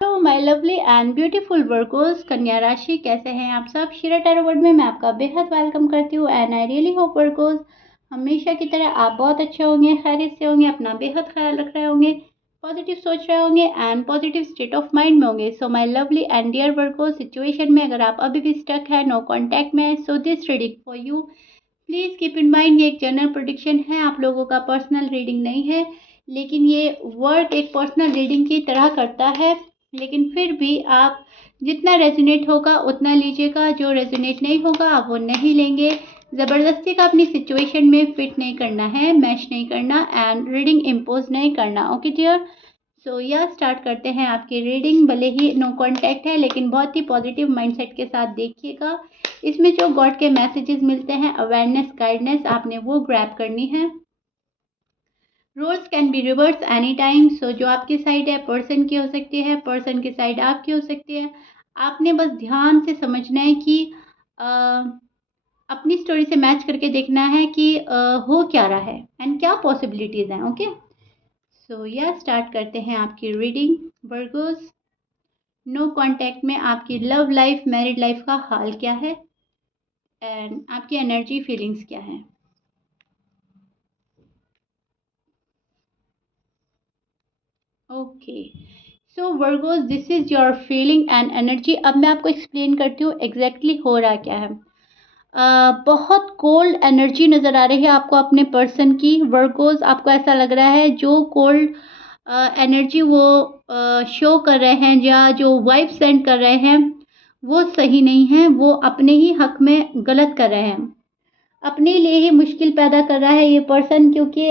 Hello my lovely and beautiful Virgo's कन्या राशि, कैसे हैं आप सब। शिरा टैरो वर्ड में मैं आपका बेहद वेलकम करती हूँ and I really hope Virgo's हमेशा की तरह आप बहुत अच्छे होंगे, खैरियत से होंगे, अपना बेहद ख्याल रख रहे होंगे, पॉजिटिव सोच रहे होंगे and positive state of mind में होंगे। So my lovely and dear Virgos, situation में अगर आप अभी भी स्टक है, नो कॉन्टैक्ट में, so this reading for you. Please keep in mind ये एक जनरल प्रेडिक्शन है, आप लोगों का पर्सनल रीडिंग नहीं है, लेकिन ये वर्क एक पर्सनल रीडिंग की तरह करता है। लेकिन फिर भी आप जितना रेजोनेट होगा उतना लीजिएगा, जो रेजोनेट नहीं होगा आप वो नहीं लेंगे। ज़बरदस्ती का अपनी सिचुएशन में फिट नहीं करना है, मैच नहीं करना एंड रीडिंग इम्पोज नहीं करना। ओके डियर, सो यह स्टार्ट करते हैं आपकी रीडिंग। भले ही नो कॉन्टैक्ट है लेकिन बहुत ही पॉजिटिव माइंडसेट के साथ देखिएगा। इसमें जो गॉड के मैसेजेस मिलते हैं, अवेयरनेस, गाइडनेस, आपने वो ग्रैब करनी है। Roles can be reverse any time. So जो आपकी साइड है पर्सन की हो सकती है, पर्सन की साइड आपकी हो सकती है। आपने बस ध्यान से समझना है कि अपनी स्टोरी से मैच करके देखना है कि हो क्या रहा है एंड क्या पॉसिबिलिटीज़ हैं। ओके, सो यह स्टार्ट करते हैं आपकी रीडिंग। वर्गोस, नो कॉन्टैक्ट में आपकी लव लाइफ, मैरिड लाइफ का हाल क्या है एंड आपकी एनर्जी, फीलिंग्स क्या है। Okay, so Virgo's, this is your feeling and energy. अब मैं आपको एक्सप्लेन करती हूँ एग्जैक्टली हो रहा क्या है। बहुत कोल्ड एनर्जी नज़र आ रही है आपको अपने पर्सन की। वर्गोस, आपको ऐसा लग रहा है जो कोल्ड एनर्जी वो शो कर रहे हैं या जो वाइब सेंड कर रहे हैं वो सही नहीं है, वो अपने ही हक में गलत कर रहे हैं, अपने लिए ही मुश्किल पैदा कर रहा है ये पर्सन। क्योंकि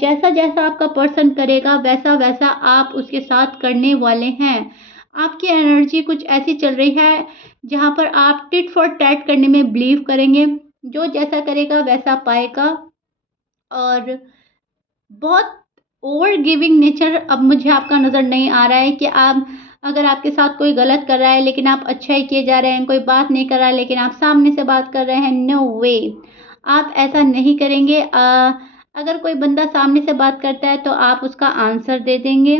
जैसा जैसा आपका पर्सन करेगा वैसा वैसा आप उसके साथ करने वाले हैं। आपकी एनर्जी कुछ ऐसी चल रही है जहाँ पर आप टिट फॉर टैट करने में बिलीव करेंगे, जो जैसा करेगा वैसा पाएगा। और बहुत ओवर गिविंग नेचर अब मुझे आपका नज़र नहीं आ रहा है कि आप, अगर आपके साथ कोई गलत कर रहा है लेकिन आप अच्छा ही किए जा रहे हैं, कोई बात नहीं कर रहा है लेकिन आप सामने से बात कर रहे हैं, नो वे, आप ऐसा नहीं करेंगे। अगर कोई बंदा सामने से बात करता है तो आप उसका आंसर दे देंगे,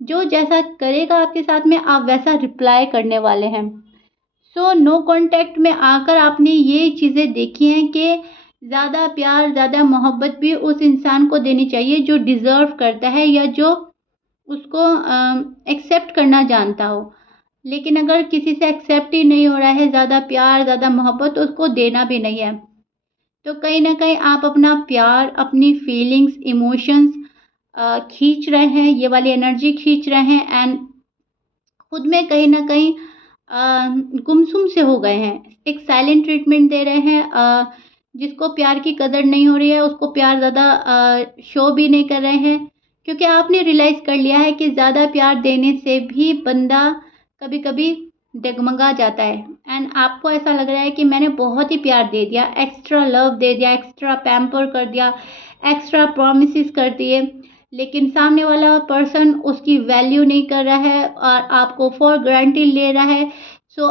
जो जैसा करेगा आपके साथ में आप वैसा रिप्लाई करने वाले हैं। सो नो कॉन्टैक्ट में आकर आपने ये चीज़ें देखी हैं कि ज़्यादा प्यार, ज़्यादा मोहब्बत भी उस इंसान को देनी चाहिए जो डिज़र्व करता है या जो उसको एक्सेप्ट करना जानता हो। लेकिन अगर किसी से एक्सेप्ट ही नहीं हो रहा है ज़्यादा प्यार, ज़्यादा मोहब्बत, तो उसको देना भी नहीं है। तो कहीं न कहीं आप अपना प्यार, अपनी फीलिंग्स, इमोशंस खींच रहे हैं, ये वाली एनर्जी खींच रहे हैं एंड खुद में कहीं न कहीं गुमसुम से हो गए हैं। एक साइलेंट ट्रीटमेंट दे रहे हैं। जिसको प्यार की कदर नहीं हो रही है उसको प्यार ज़्यादा शो भी नहीं कर रहे हैं, क्योंकि आपने रियलाइज़ कर लिया है कि ज़्यादा प्यार देने से भी बंदा कभी-कभी डगमगा जाता है एंड आपको ऐसा लग रहा है कि मैंने बहुत ही प्यार दे दिया, एक्स्ट्रा लव दे दिया, एक्स्ट्रा पैम्पर कर दिया, एक्स्ट्रा प्रॉमिसेस कर दिए, लेकिन सामने वाला पर्सन उसकी वैल्यू नहीं कर रहा है और आपको फॉर ग्रांटेड ले रहा है। सो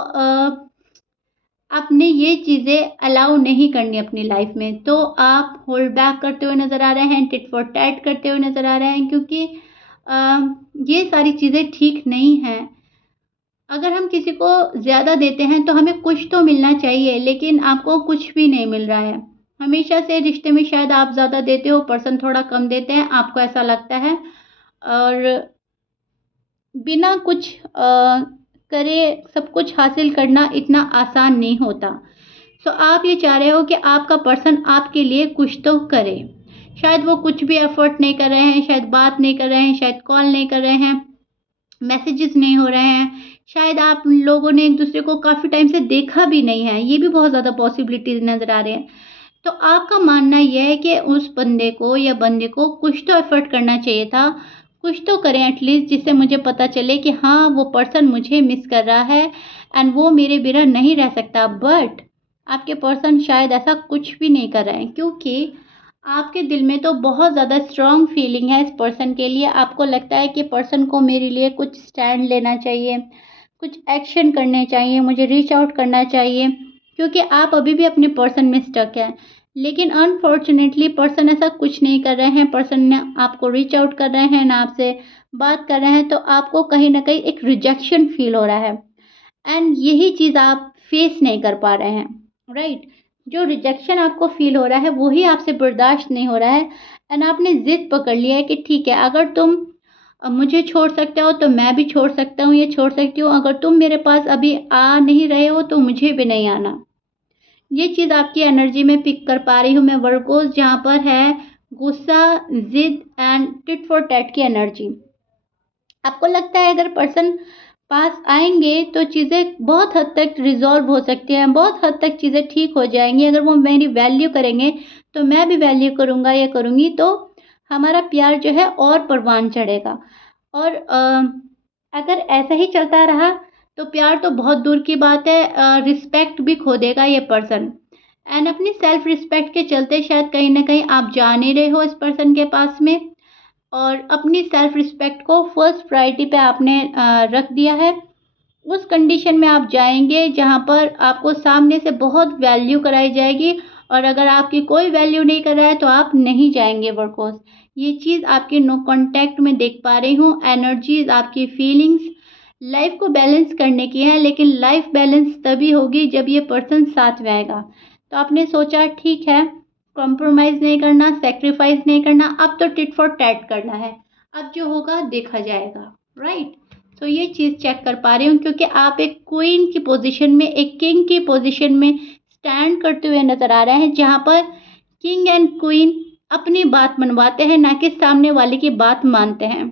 आपने ये चीज़ें अलाउ नहीं करनी अपनी लाइफ में, तो आप होल्ड बैक करते हुए नज़र आ रहे हैं, टिट फॉर टैट करते हुए नज़र आ रहे हैं, क्योंकि ये सारी चीज़ें ठीक नहीं हैं। अगर हम किसी को ज़्यादा देते हैं तो हमें कुछ तो मिलना चाहिए, लेकिन आपको कुछ भी नहीं मिल रहा है। हमेशा से रिश्ते में शायद आप ज़्यादा देते हो, पर्सन थोड़ा कम देते हैं, आपको ऐसा लगता है। और बिना कुछ करे सब कुछ हासिल करना इतना आसान नहीं होता। सो आप ये चाह रहे हो कि आपका पर्सन आपके लिए कुछ तो करे। शायद वो कुछ भी एफर्ट नहीं कर रहे हैं, शायद बात नहीं कर रहे हैं, शायद कॉल नहीं कर रहे हैं, मैसेजेस नहीं हो रहे हैं, शायद आप लोगों ने एक दूसरे को काफ़ी टाइम से देखा भी नहीं है, ये भी बहुत ज़्यादा पॉसिबिलिटीज़ नज़र आ रहे हैं। तो आपका मानना यह है कि उस बंदे को या बंदे को कुछ तो एफर्ट करना चाहिए था, कुछ तो करें एटलीस्ट, जिससे मुझे पता चले कि हाँ वो पर्सन मुझे मिस कर रहा है एंड वो मेरे बिना नहीं रह सकता। बट आपके पर्सन शायद ऐसा कुछ भी नहीं कर रहे हैं, क्योंकि आपके दिल में तो बहुत ज़्यादा स्ट्रॉन्ग फीलिंग है इस पर्सन के लिए। आपको लगता है कि पर्सन को मेरे लिए कुछ स्टैंड लेना चाहिए, कुछ एक्शन करने चाहिए, मुझे रीच आउट करना चाहिए, क्योंकि आप अभी भी अपने पर्सन में स्टक हैं। लेकिन अनफॉर्चुनेटली पर्सन ऐसा कुछ नहीं कर रहे हैं, पर्सन ने आपको रीच आउट कर रहे हैं, ना आपसे बात कर रहे हैं तो आपको कहीं न कहीं एक रिजेक्शन फ़ील हो रहा है एंड यही चीज़ आप फेस नहीं कर पा रहे हैं, राइट? जो रिजेक्शन आपको फ़ील हो रहा है वही आपसे बर्दाश्त नहीं हो रहा है एंड आपने ज़िद पकड़ लिया है कि ठीक है, अगर तुम मुझे छोड़ सकते हो तो मैं भी छोड़ सकता हूँ, ये छोड़ सकती हूँ, अगर तुम मेरे पास अभी आ नहीं रहे हो तो मुझे भी नहीं आना। ये चीज़ आपकी एनर्जी में पिक कर पा रही हूँ मैं वर्गोस, जहाँ पर है गुस्सा, ज़िद एंड टिट फॉर टैट की एनर्जी। आपको लगता है अगर पर्सन पास आएँगे तो चीज़ें बहुत हद तक रिज़ॉल्व हो सकती हैं, बहुत हद तक चीज़ें ठीक हो जाएँगी। अगर वो मेरी वैल्यू करेंगे तो मैं भी वैल्यू करूँगा या करूँगी, तो हमारा प्यार जो है और परवान चढ़ेगा। और अगर ऐसा ही चलता रहा तो प्यार तो बहुत दूर की बात है, रिस्पेक्ट भी खो देगा ये पर्सन एंड अपनी सेल्फ रिस्पेक्ट के चलते शायद कहीं न कहीं आप जा नहीं रहे हो इस पर्सन के पास में और अपनी सेल्फ रिस्पेक्ट को फर्स्ट प्रायोरिटी पे आपने रख दिया है। उस कंडीशन में आप जाएँगे जहाँ पर आपको सामने से बहुत वैल्यू कराई जाएगी और अगर आपकी कोई वैल्यू नहीं कर रहा है तो आप नहीं जाएँगे वर्कहोर्स। ये चीज़ आपके नो कॉन्टैक्ट में देख पा रही हूँ। एनर्जीज़, आपकी फीलिंग्स लाइफ़ को बैलेंस करने की है, लेकिन लाइफ़ बैलेंस तभी होगी जब ये पर्सन साथ में आएगा। तो आपने सोचा ठीक है, कॉम्प्रोमाइज़ नहीं करना, सैक्रिफाइस नहीं करना, अब तो टिट फॉर टैट करना है। अब जो होगा देखा जाएगा, राइट? तो ये चीज़ चेक कर पा रही हूँ क्योंकि आप एक क्वीन की पोज़ीशन में, एक किंग की पोज़ीशन में स्टैंड करते हुए नज़र आ रहे हैं, जहाँ पर किंग एंड क्वीन अपनी बात मनवाते हैं, ना कि सामने वाले की बात मानते हैं।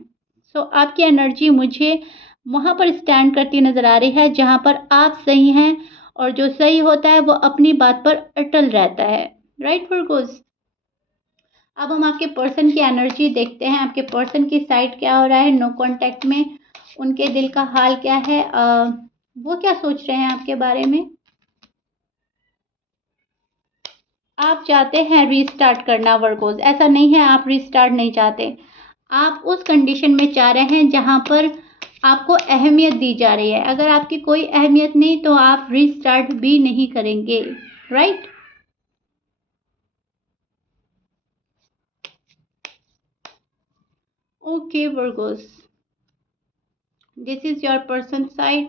सो आपकी एनर्जी मुझे वहाँ पर स्टैंड करती नज़र आ रही है, जहाँ पर आप सही हैं और जो सही होता है वो अपनी बात पर अटल रहता है, राइट वर्गोस? अब हम आपके पर्सन की एनर्जी देखते हैं, आपके पर्सन की साइड क्या हो रहा है नो कॉन्टैक्ट में, उनके दिल का हाल क्या है, वो क्या सोच रहे हैं आपके बारे में? आप चाहते हैं रीस्टार्ट करना वर्गोस, ऐसा नहीं है आप रीस्टार्ट नहीं चाहते। आप उस कंडीशन में चाह रहे हैं जहाँ पर आपको अहमियत दी जा रही है। अगर आपकी कोई अहमियत नहीं तो आप रीस्टार्ट भी नहीं करेंगे, right? Okay Virgo's, this is your person side,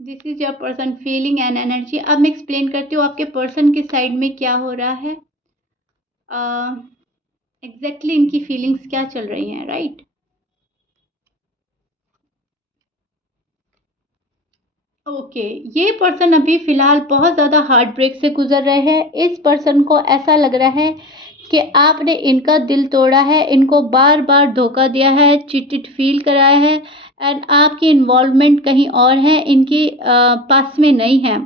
this is your person feeling and energy. अब मैं एक्सप्लेन करती हूँ आपके पर्सन की साइड में क्या हो रहा है, एग्जैक्टली इनकी फीलिंग्स क्या चल रही हैं, राइट? ओके, ये पर्सन अभी फ़िलहाल बहुत ज़्यादा हार्ट ब्रेक से गुज़र रहे हैं। इस पर्सन को ऐसा लग रहा है कि आपने इनका दिल तोड़ा है, इनको बार-बार धोखा दिया है, चीटेड फ़ील कराया है एंड आपकी इन्वॉल्वमेंट कहीं और है, इनकी पास में नहीं है।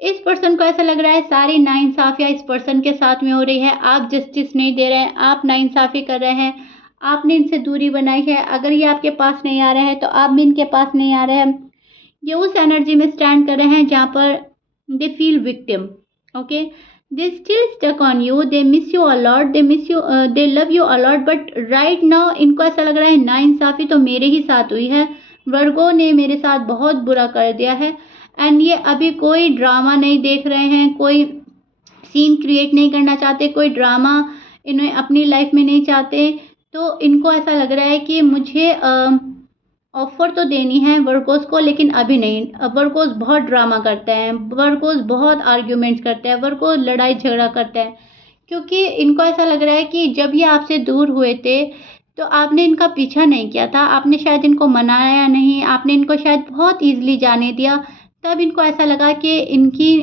इस पर्सन को ऐसा लग रहा है सारी नाइंसाफ़ियाँ इस पर्सन के साथ में हो रही है, आप जस्टिस नहीं दे रहे हैं, आप नाइंसाफ़ी कर रहे हैं, आपने इनसे दूरी बनाई है। अगर ये आपके पास नहीं आ रहे हैं, तो आप भी इनके पास नहीं आ रहे हैं। ये उस एनर्जी में स्टैंड कर रहे हैं जहाँ पर they feel victim, okay? They still stuck on you, they miss you a lot, they miss you, they love you a lot, but right now इनको ऐसा लग रहा है नाइंसाफ़ी तो मेरे ही साथ हुई है, वर्गो ने मेरे साथ बहुत बुरा कर दिया है एंड ये अभी कोई ड्रामा नहीं देख रहे हैं, कोई सीन क्रिएट नहीं करना चाहते, कोई ड्रामा इन्हें अपनी लाइफ में नहीं चाहते। तो इनको ऐसा लग रहा है कि मुझे ऑफ़र तो देनी है वर्कोस को, लेकिन अभी नहीं। वर्कोस बहुत ड्रामा करते हैं, वर्कोस बहुत आर्ग्यूमेंट्स करते हैं, वर्कोस लड़ाई झगड़ा करते हैं, क्योंकि इनको ऐसा लग रहा है कि जब ये आपसे दूर हुए थे तो आपने इनका पीछा नहीं किया था, आपने शायद इनको मनाया नहीं, आपने इनको शायद बहुत ईज़िली जाने दिया। तब इनको ऐसा लगा कि इनकी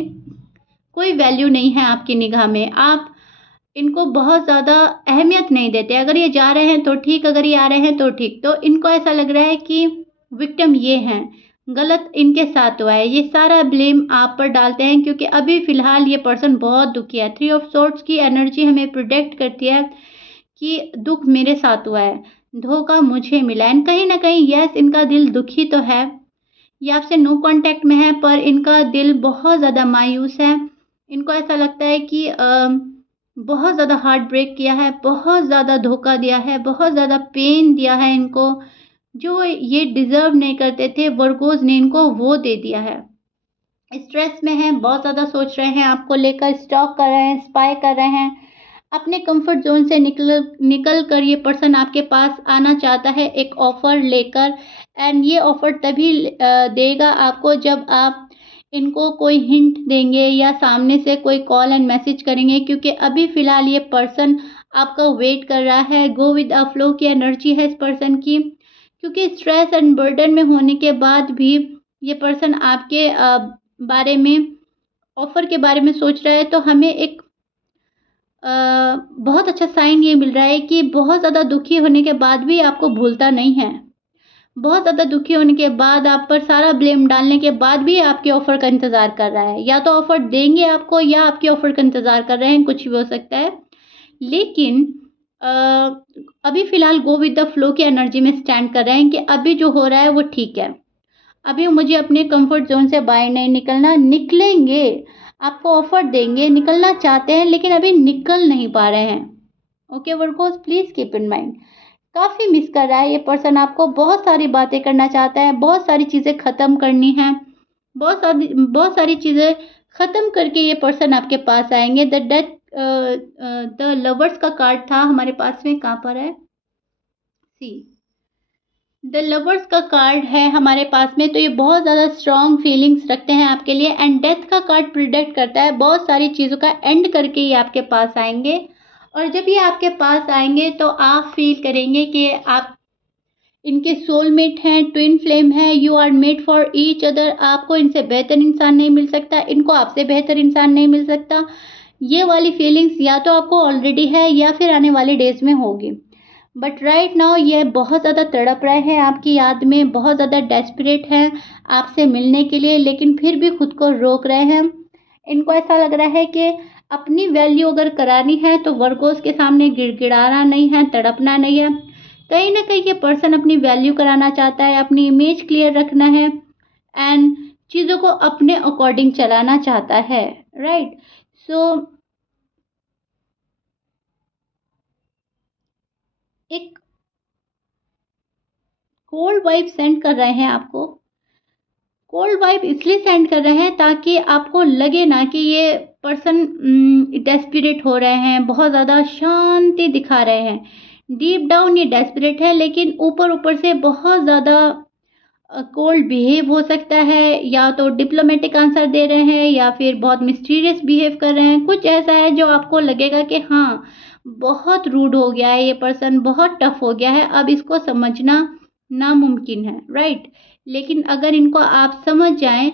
कोई वैल्यू नहीं है आपकी निगाह में, आप इनको बहुत ज़्यादा अहमियत नहीं देते। अगर ये जा रहे हैं तो ठीक, अगर ये आ रहे हैं तो ठीक। तो इनको ऐसा लग रहा है कि विक्टिम ये हैं, गलत इनके साथ हुआ है। ये सारा ब्लेम आप पर डालते हैं क्योंकि अभी फ़िलहाल ये पर्सन बहुत दुखी है। 3 ऑफ सोर्ड्स की एनर्जी हमें प्रोटेक्ट करती है कि दुःख मेरे साथ हुआ है, धोखा मुझे मिला है। एंड कहीं न कहीं येस, इनका दिल दुखी तो है। ये आपसे नो कॉन्टैक्ट में है पर इनका दिल बहुत ज़्यादा मायूस है। इनको ऐसा लगता है कि बहुत ज़्यादा हार्ट ब्रेक किया है, बहुत ज़्यादा धोखा दिया है, बहुत ज़्यादा पेन दिया है इनको, जो ये डिज़र्व नहीं करते थे, वर्गोज़ ने इनको वो दे दिया है। स्ट्रेस में हैं, बहुत ज़्यादा सोच रहे हैं, आपको लेकर स्टॉक कर रहे हैं, स्पाई कर रहे हैं, अपने कंफर्ट जोन से निकल कर ये पर्सन आपके पास आना चाहता है एक ऑफ़र लेकर। एंड ये ऑफ़र तभी देगा आपको जब आप इनको कोई हिंट देंगे या सामने से कोई कॉल एंड मैसेज करेंगे, क्योंकि अभी फ़िलहाल ये पर्सन आपका वेट कर रहा है। गो विद द फ्लो की एनर्जी है इस पर्सन की, क्योंकि स्ट्रेस एंड बर्डन में होने के बाद भी ये पर्सन आपके बारे में, ऑफ़र के बारे में सोच रहा है। तो हमें एक बहुत अच्छा साइन ये मिल रहा है कि बहुत ज़्यादा दुखी होने के बाद भी आपको भूलता नहीं है। बहुत ज़्यादा दुखी होने के बाद, आप पर सारा ब्लेम डालने के बाद भी आपके ऑफ़र का इंतज़ार कर रहा है। या तो ऑफ़र देंगे आपको या आपके ऑफ़र का इंतज़ार कर रहे हैं, कुछ भी हो सकता है। लेकिन अ, अभी फ़िलहाल गो विद द फ्लो की एनर्जी में स्टैंड कर रहे हैं कि अभी जो हो रहा है वो ठीक है। अभी मुझे अपने कंफर्ट ज़ोन से बाहर नहीं निकलना, निकलेंगे, आपको ऑफ़र देंगे, निकलना चाहते हैं लेकिन अभी निकल नहीं पा रहे हैं। Okay Virgos, please keep in mind. काफ़ी मिस कर रहा है ये पर्सन आपको, बहुत सारी बातें करना चाहता है, बहुत सारी चीज़ें ख़त्म करनी हैं, बहुत सारी चीज़ें ख़त्म करके ये पर्सन आपके पास आएँगे। द डेथ द लवर्स का कार्ड था हमारे पास में, कहाँ पर है? सी द लवर्स का कार्ड है हमारे पास में। तो ये बहुत ज़्यादा स्ट्रॉन्ग फीलिंग्स रखते हैं आपके लिए। एंड डेथ का कार्ड प्रिडिक्ट करता है बहुत सारी चीज़ों का एंड करके ये आपके पास आएंगे। और जब ये आपके पास आएंगे तो आप फील करेंगे कि आप इनके सोलमेट हैं, ट्विन फ्लेम हैं, you are made for each other. आपको इनसे बेहतर इंसान नहीं मिल सकता, इनको आपसे बेहतर इंसान नहीं मिल सकता। ये वाली फीलिंग्स या तो आपको ऑलरेडी है या फिर आने वाले डेज में होगी। बट राइट नाउ ये बहुत ज़्यादा तड़प रहे हैं आपकी याद में, बहुत ज़्यादा डेस्परेट हैं आपसे मिलने के लिए, लेकिन फिर भी खुद को रोक रहे हैं। इनको ऐसा लग रहा है कि अपनी वैल्यू अगर करानी है तो वर्गोस के सामने गिड़गिड़ाना नहीं है, तड़पना नहीं है। कहीं ना कहीं ये पर्सन अपनी वैल्यू कराना चाहता है, अपनी इमेज क्लियर रखना है एंड चीज़ों को अपने अकॉर्डिंग चलाना चाहता है। राइट, सो एक कोल्ड वाइब सेंड कर रहे हैं आपको। कोल्ड वाइब इसलिए सेंड कर रहे हैं ताकि आपको लगे ना कि ये पर्सन डेस्परेट हो रहे हैं, बहुत ज़्यादा शांति दिखा रहे हैं। डीप डाउन ये डेस्परेट है, लेकिन ऊपर ऊपर से बहुत ज़्यादा कोल्ड बिहेव हो सकता है। या तो डिप्लोमेटिक आंसर दे रहे हैं या फिर बहुत मिस्टीरियस बिहेव कर रहे हैं। कुछ ऐसा है जो आपको लगेगा कि हाँ, बहुत रूड हो गया है ये पर्सन, बहुत टफ हो गया है, अब इसको समझना नामुमकिन है। राइट, लेकिन अगर इनको आप समझ जाएं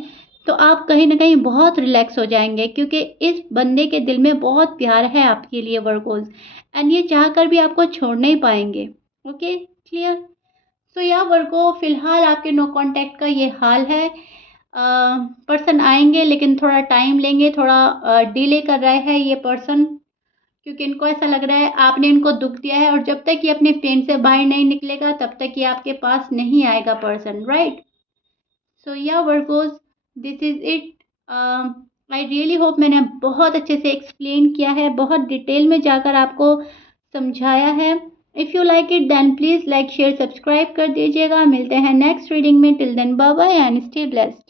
तो आप कहीं ना कहीं बहुत रिलैक्स हो जाएंगे, क्योंकि इस बंदे के दिल में बहुत प्यार है आपके लिए वर्गोज। एंड ये चाह कर भी आपको छोड़ नहीं पाएंगे। Okay, clear. तो या वर्गो, फिलहाल आपके नो कांटेक्ट का ये हाल है। पर्सन आएंगे लेकिन थोड़ा टाइम लेंगे, थोड़ा डिले कर रहा है ये पर्सन, क्योंकि इनको ऐसा लग रहा है आपने इनको दुख दिया है, और जब तक ये अपने पेन से बाहर नहीं निकलेगा तब तक ये आपके पास नहीं आएगा पर्सन। राइट, सो या Virgos, this is it. I really hope मैंने बहुत अच्छे से एक्सप्लेन किया है, बहुत डिटेल में जाकर आपको समझाया है। If you like it then please like share subscribe कर दीजिएगा। मिलते हैं नेक्स्ट रीडिंग में। Till then bye bye and stay blessed.